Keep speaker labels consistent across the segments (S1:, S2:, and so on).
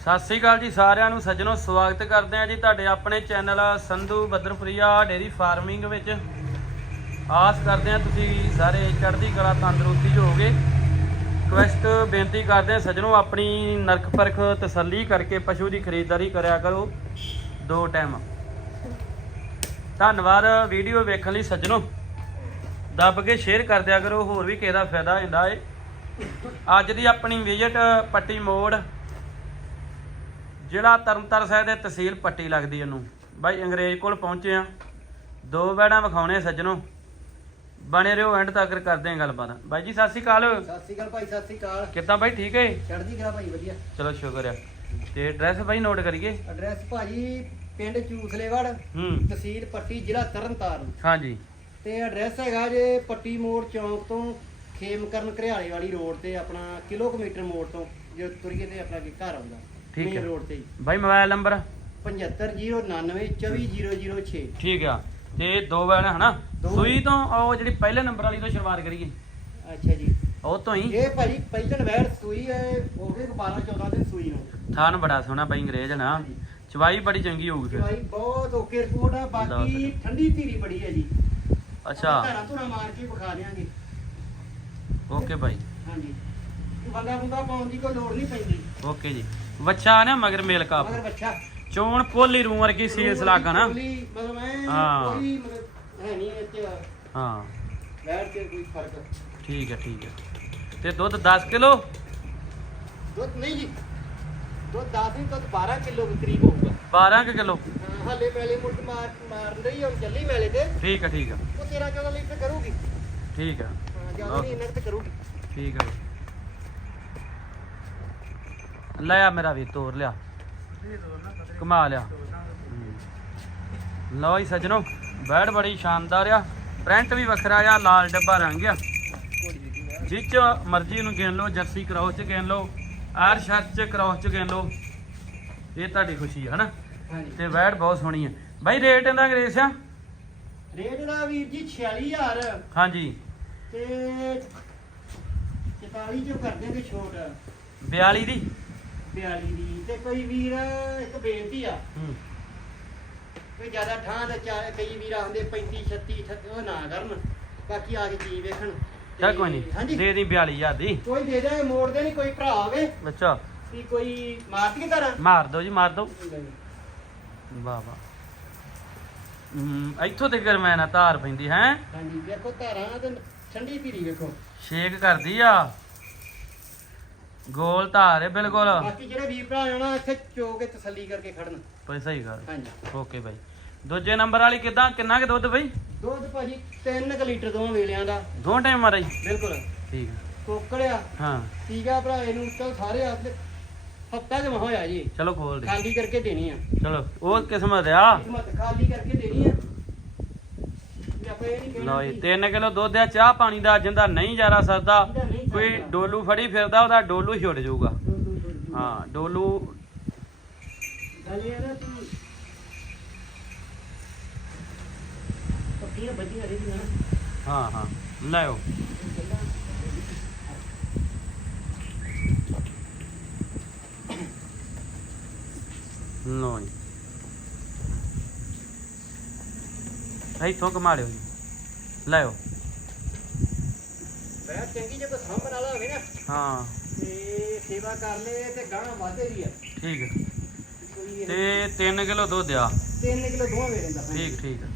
S1: ਸਤਿ ਸ੍ਰੀ ਅਕਾਲ ਜੀ ਸਾਰਿਆਂ ਨੂੰ, ਸੱਜਣੋ, ਸਵਾਗਤ ਕਰਦੇ ਹਾਂ ਜੀ ਤੁਹਾਡੇ ਆਪਣੇ channel Sandhu Badarpuria dairy farming ਵਿੱਚ। ਆਸ ਕਰਦੇ ਹਾਂ ਤੁਸੀਂ ਸਾਰੇ ਚੜ੍ਹਦੀ ਕਲਾ ਤੰਦਰੁਸਤੀ 'ਚ ਹੋਵੋਗੇ। ਰਿਕਵੈਸਟ ਬੇਨਤੀ ਕਰਦੇ ਹਾਂ ਸੱਜਣੋ, ਆਪਣੀ ਨਰਕ ਪਰਖ ਤਸੱਲੀ ਕਰਕੇ ਪਸ਼ੂ ਦੀ ਖਰੀਦਦਾਰੀ ਕਰਿਆ ਕਰੋ। ਦੋ ਟਾਈਮ ਧੰਨਵਾਦ ਵੀਡੀਓ ਵੇਖਣ ਲਈ ਸੱਜਣੋ। ਦੱਬ ਕੇ ਸ਼ੇਅਰ ਕਰ ਦਿਆ ਕਰੋ, ਹੋਰ ਵੀ ਕਿਸੇ ਦਾ ਫਾਇਦਾ ਹੁੰਦਾ ਏ। ਅੱਜ ਦੀ ਆਪਣੀ ਵਿਜ਼ਿਟ ਪੱਟੀ ਮੋੜ ਜਿਹੜਾ ਤਰਨਤਾਰਨ ਸਾਹਿਬ ਦੇ ਤਹਿਸੀਲ ਪੱਟੀ ਲੱਗਦੀ ਉਹਨੂੰ ਬਾਈ ਅੰਗਰੇਜ਼ ਕੋਲ ਪਹੁੰਚੇ ਆ। ਦੋ ਬੈੜਾਂ ਵਿਖਾਉਣੇ ਸੱਜਣੋ। ਬਣੇ ਰਹੋ ਐਂਡ ਤੱਕ ਕਰਦੇ ਆ ਗੱਲਬਾਤ। ਬਾਈ ਜੀ ਸਤਿ ਸ਼੍ਰੀ ਅਕਾਲ।
S2: ਸਤਿ ਸ਼੍ਰੀ ਅਕਾਲ ਭਾਈ ਸਤਿ ਸ਼੍ਰੀ ਅਕਾਲ।
S1: ਕਿੱਦਾਂ ਬਾਈ ਠੀਕ ਹੈ
S2: ਚੜ੍ਹਦੀ ਕਲਾ ਭਾਈ ਵਧੀਆ।
S1: ਚਲੋ ਸ਼ੁਕਰ ਆ। ਤੇ ਐਡਰੈਸ ਬਾਈ ਨੋਟ ਕਰੀਏ।
S2: ਐਡਰੈਸ ਭਾਜੀ ਪਿੰਡ ਚੂਸਲੇਵੜ
S1: ਹੂੰ।
S2: ਤਹਿਸੀਲ ਪੱਟੀ ਜ਼ਿਲ੍ਹਾ ਤਰਨਤਾਰਨ।
S1: ਹਾਂਜੀ।
S2: ਤੇ ਐਡਰੈਸ ਹੈਗਾ ਜੇ ਪੱਟੀ ਮੋੜ ਚੌਂਕ ਤੋਂ ਖੇਮਕਰਨ ਘਰਿਆਲੇ ਵਾਲੀ ਰੋਡ ਤੇ ਆਪਣਾ ਕਿਲੋਮੀਟਰ ਮੋੜ ਤੋਂ ਜੋ ਤੁਰੀਏ ਤੇ ਆਪਣਾ ਕੀ ਘਰ ਆਉਂਦਾ।
S1: ਠੀਕ ਹੈ।
S2: ਰੋਡ ਤੇ ਹੀ।
S1: ਬਾਈ ਮੋਬਾਈਲ ਨੰਬਰ
S2: 7509924006
S1: ਠੀਕ ਆ। ਤੇ ਦੋ ਬੈੜਾਂ ਹਨਾ
S2: ਦੋ।
S1: ਸੂਈ ਤੋਂ ਉਹ ਜਿਹੜੀ ਪਹਿਲੇ ਨੰਬਰ ਵਾਲੀ ਤੋਂ ਸ਼ੁਰੂਆਤ ਕਰੀਏ।
S2: ਅੱਛਾ ਜੀ।
S1: ਉਹ ਤੋਂ ਹੀ।
S2: ਇਹ ਭਾਜੀ ਪਹਿਲਣ ਵੈੜ ਸੂਈ ਹੈ ਹੋ ਗਏ 12 14 ਦਿਨ ਸੂਈ ਨੂੰ
S1: ਥਾਨ ਬੜਾ ਸੋਹਣਾ ਬਾਈ ਅੰਗਰੇਜ਼ ਨਾ। ਚਵਾਈ ਬੜੀ ਚੰਗੀ ਹੋਊਗੀ ਫਿਰ।
S2: ਭਾਈ ਬਹੁਤ ਓਕੇ ਰਿਪੋਰਟ ਆ ਬਾਕੀ। ਠੰਡੀ ਧੀਰੀ ਬੜੀ ਹੈ ਜੀ।
S1: ਅੱਛਾ।
S2: ਧਾਰਾਂ ਧੁਰਾਂ ਮਾਰ ਕੇ ਵਿਖਾ ਦਿਆਂਗੇ।
S1: ਓਕੇ ਬਾਈ।
S2: ਹਾਂਜੀ। ਬੰਦਾ ਬੰਦਾ ਪਾਉਣ ਦੀ ਕੋਈ ਲੋੜ ਨਹੀਂ ਪੈਂਦੀ।
S1: ਓਕੇ ਜੀ। ਵੱਛਾ ਨਾ ਮਗਰ ਮੇਲ ਕਾਪ।
S2: ਮਗਰ ਬੱਚਾ
S1: ਚੋਣ ਪੋਲੀ ਰੂਮ ਵਰਗੀ ਸੀਲਸ ਲਾਗਾ ਨਾ।
S2: ਕੋਈ ਮਤਲਬ ਐਂ
S1: ਹਾਂ।
S2: ਕੋਈ ਮਤਲਬ ਹੈ ਨਹੀਂ ਇੱਥੇ।
S1: ਹਾਂ।
S2: ਬੈਠ ਕੇ ਕੋਈ ਫ਼ਰਕ।
S1: ਠੀਕ ਹੈ ਠੀਕ ਹੈ। ਤੇ ਦੁੱਧ 10 ਕਿਲੋ?
S2: ਦੁੱਧ ਨਹੀਂ ਜੀ। ਦੁੱਧ 10 ਨਹੀਂ ਦੁੱਧ 12 ਕਿਲੋ ਦੇ ਕਰੀਬ ਹੋਊਗਾ।
S1: 12 ਕੁ ਕਿਲੋ।
S2: ਹਾਂ, ਹਲੇ ਪਹਿਲੇ ਮੁੱਢ ਮਾਰ ਮਾਰਨ ਰਹੀ ਹੁਣ ਚੱਲੀ ਵੇਲੇ ਤੇ।
S1: ਠੀਕ ਹੈ ਠੀਕ ਹੈ।
S2: ਉਹ 13 14 ਲੀਟਰ ਕਰੂਗੀ।
S1: ਠੀਕ ਹੈ।
S2: ਹਾਂ ਜ਼ਿਆਦਾ ਨਹੀਂ ਇੰਨਾ ਕੁ ਤੇ ਕਰੂਗੀ।
S1: ਠੀਕ ਹੈ। ਲੈ ਆ ਮੇਰਾ ਵੀ ਤੋਰ ਲਿਆ। ਕਮਾ ਲਿਆ। ਲਓ ਜੀ ਸੱਜਣੋ ਬੈੜ ਬੜੀ ਸ਼ਾਨਦਾਰ ਆ। ਪ੍ਰਿੰਟ ਵੀ ਵੱਖਰਾ ਆ ਲਾਲ ਡੱਬਾ ਰੰਗ ਆ। ਜਿੱਚ ਮਰਜ਼ੀ ਨੂੰ ਗਿਣ ਲਓ ਜਰਸੀ ਕਰਾਉਸ ਚ ਗਿਣ ਲਓ ਆਰ ਸ਼ਰਟ ਚ ਕਰਾਉਸ ਚ ਗਿਣ ਲਓ। ਇਹ ਤੁਹਾਡੀ ਖੁਸ਼ੀ ਹੈ ਹਨਾ? ਤੇ ਵੈੜ ਬਹੁਤ ਸੋਹਣੀ ਹੈ ਬਾਈ ਰੇਟ ਇਹਦਾ ਅੰਗਰੇਜ਼ ਆ?
S2: ਰੇਟ ਦਾ ਵੀਰ ਜੀ 46000
S1: ਹਾਂਜੀ।
S2: ਤੇ 44 ਚੋਂ ਕਰ ਦਿਆਂਗੇ ਛੋਟ।
S1: 42 ਦੀ?
S2: 42 ਦੀ। ਤੇ ਕੋਈ ਵੀਰ ਇੱਕ ਬੇਨਤੀ ਆ।
S1: ਹੂੰ।
S2: ਕੋਈ ਜ਼ਿਆਦਾ ਠਾਂ ਤੇ ਚਾ- ਕਈ ਵੀਰ ਆਂਦੇ 35 36 38 ਉਹ ਨਾ ਕਰਨ। ਬਾਕੀ ਆ ਕੇ ਚੀਜ਼ ਵੇਖਣ।
S1: ਚੱਲ
S2: ਤੇ-
S1: ਕੋਈ ਨਹੀਂ
S2: ਹਾਂਜੀ।
S1: ਦੇ ਦੀ 42000 ਦੀ।
S2: ਕੋਈ ਦੇ ਦੇ ਮੋੜਦੇ ਨਹੀਂ ਕੋਈ ਭਰਾ ਹੋਵੇ
S1: ਅੱਛਾ।
S2: ਵੀ ਕੋਈ ਮਾਰਤੀ ਕਰਾਂ
S1: ਮਾਰ ਦੋ ਜੀ ਮਾਰ ਦੋ। ਵਾਹ ਵਾਹ। ਹਮ, ਇੱਥੋਂ ਤੇ ਗਰਮੈਨਾ ਧਾਰ ਪੈਂਦੀ ਹੈ?
S2: ਹਾਂਜੀ ਵੇਖੋ ਧਾਰਾਂ ਤੇ ਠੰਡੀ ਧੀਰੀ ਵੇਖੋ।
S1: ਛੇਕ ਕਰਦੀ ਆ। ਗੋਲ ਧਾਰ ਹੈ ਬਿਲਕੁਲ।
S2: ਬਾਕੀ ਜਿਹੜੇ ਵੀਰ ਭਰਾ ਆਉਣਾ ਇੱਥੇ ਚੋ ਕੇ ਤਸੱਲੀ ਕਰਕੇ ਖੜਨ।
S1: ਪੈਸਾ ਹੀ ਕਰ
S2: ਹਾਂਜੀ।
S1: ਓਕੇ ਬਾਈ। ਦੂਜੇ ਨੰਬਰ ਵਾਲੀ ਕਿਦਾਂ? ਕਿੰਨਾ ਕਿ ਦੁੱਧ ਬਈ?
S2: ਦੁੱਧ ਭਾਜੀ 3 ਲੀਟਰ ਦੋਵਾਂ ਵੇਲਿਆਂ ਦਾ।
S1: ਦੋ ਟਾਈਮ ਮਾਰਾ ਜੀ
S2: ਬਿਲਕੁਲ।
S1: ਠੀਕ
S2: ਕੋਕੜਿਆ।
S1: ਹਾਂ।
S2: ਠੀਕ ਆ ਭਰਾ ਇਹਨੂੰ ਤਾਂ ਸਾਰੇ ਹੱਥ ਹਫਤਾ ਜਮਾ ਹੋਇਆ ਜੀ।
S1: ਚਲੋ ਖੋਲ ਦੇ।
S2: ਖਾਲੀ ਕਰਕੇ ਦੇਣੀ ਆ।
S1: ਚਲੋ ਉਹ ਕਿਸਮਤ ਆ।
S2: ਕਿਸਮਤ ਖਾਲੀ ਕਰਕੇ ਦੇਣੀ ਆ।
S1: ਲਓ ਜੀ
S2: ਕਿ
S1: 3 ਕਿਲੋ ਦੁੱਧ ਆ ਚਾਹ ਪਾਣੀ ਦਾ ਜਿੰਦਾ ਨਹੀਂ ਜਾਰਾ ਸਰਦਾ। ਕੋਈ ਡੋਲੂ ਫੜੀ ਫਿਰਦਾ, ਉਹਦਾ ਡੋਲੂ ਛੁੱਟ ਜਾਊਗਾ। ਹਾਂ, ਡੋਲੂ।
S2: ਗੱਲ ਨਾ ਤੂੰ ਪੱਕੀਆਂ ਬੱਜੀਆਂ ਰਹਿੰਦੀਆਂ
S1: ਹਾਂ ਹਾਂ, ਲੈ ਆਓ। ਲਓ ਜੀ। ਇੱਥੋਂ ਕਮਾ ਲਿਓ ਜੀ। ਲੈ ਆਓ
S2: ਬੜਾ ਚੰਗੀ ਜੇ ਕੋਈ ਸਾਂਭਣ ਵਾਲਾ ਹੋਵੇ ਨਾ
S1: ਹਾਂ।
S2: ਤੇ ਸੇਵਾ ਕਰ ਲੈ ਤੇ ਗਾਣਾ ਵਾਧੇ ਦੀ ਆ।
S1: ਠੀਕ ਹੈ
S2: ਕੋਈ
S1: ਤੇ 3 ਕਿਲੋ ਦੁੱਧ ਆ
S2: 3 ਕਿਲੋ ਦੋਵਾਂ ਵੇਲੇ ਦਾ
S1: ਠੀਕ ਠੀਕ ਹੈ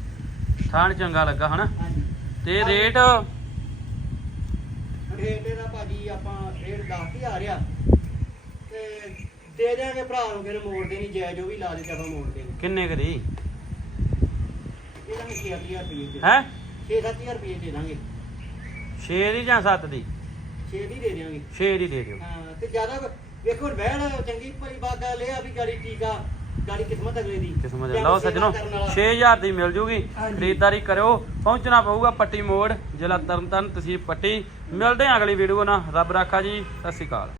S1: ਥਾਣ ਚੰਗਾ ਲੱਗਾ ਹਨਾ?
S2: ਹਾਂਜੀ।
S1: ਤੇ ਰੇਟ?
S2: ਰੇਟ ਇਹਦਾ ਭਾਜੀ ਆਪਾਂ ਰੇਟ 10000 ਆ ਤੇ ਦੇ ਦਿਆਂਗੇ ਭਰਾ ਨੂੰ ਕਿਹਨੇ ਮੋੜਦੇ ਨਹੀਂ ਜਾਇਜ਼ ਉਹ ਵੀ ਲਾ ਦੇ
S1: ਕਿੰਨੇ ਕਰੀ
S2: ਇਹਦਾ ਵੀ 6000 ਰੁਪਏ ਦੇ।
S1: ਹੈ?
S2: 6-7000 ਰੁਪਏ ਦੇ ਦਾਂਗੇ।
S1: 6 ਦੀ ਜਾਂ 7 ਦੀ?
S2: 6 ਦੀ ਦੇ ਦਿਆਂਗੇ।
S1: 6 ਦੀ ਦੇ ਦਿਓ।
S2: ਹਾਂ ਤੇ ਜ਼ਿਆਦਾ ਵੇਖੋ ਬਹਿਣ ਚੰਗੀ ਭਲੀ ਬਾਗਾ ਲਿਆ ਵੀ ਗਾੜੀ ਟੀਕਾ ਗਾੜੀ ਕਿਸਮਤ ਅਗਲੇ ਦੀ।
S1: ਕਿਸਮਤ ਲਓ ਸੱਜਣੋ
S2: ਸੇਵਾ ਕਰਨ ਵਾਲਾ।
S1: 6000 ਦੀ ਮਿਲ ਜੂਗੀ। ਖਰੀਦਦਾਰੀ ਕਰਿਓ ਪਹੁੰਚਣਾ ਪਊਗਾ ਪੱਟੀ ਮੋੜ ਜ਼ਿਲ੍ਹਾ ਤਰਨਤਾਰਨ ਤਹਿਸੀਲ ਪੱਟੀ। ਮਿਲਦੇ ਹਾਂ ਅਗਲੀ ਵੀਡੀਓ ਨਾਲ। ਰੱਬ ਰਾਖਾ ਜੀ ਸਤਿ ਸ਼੍ਰੀ ਅਕਾਲ।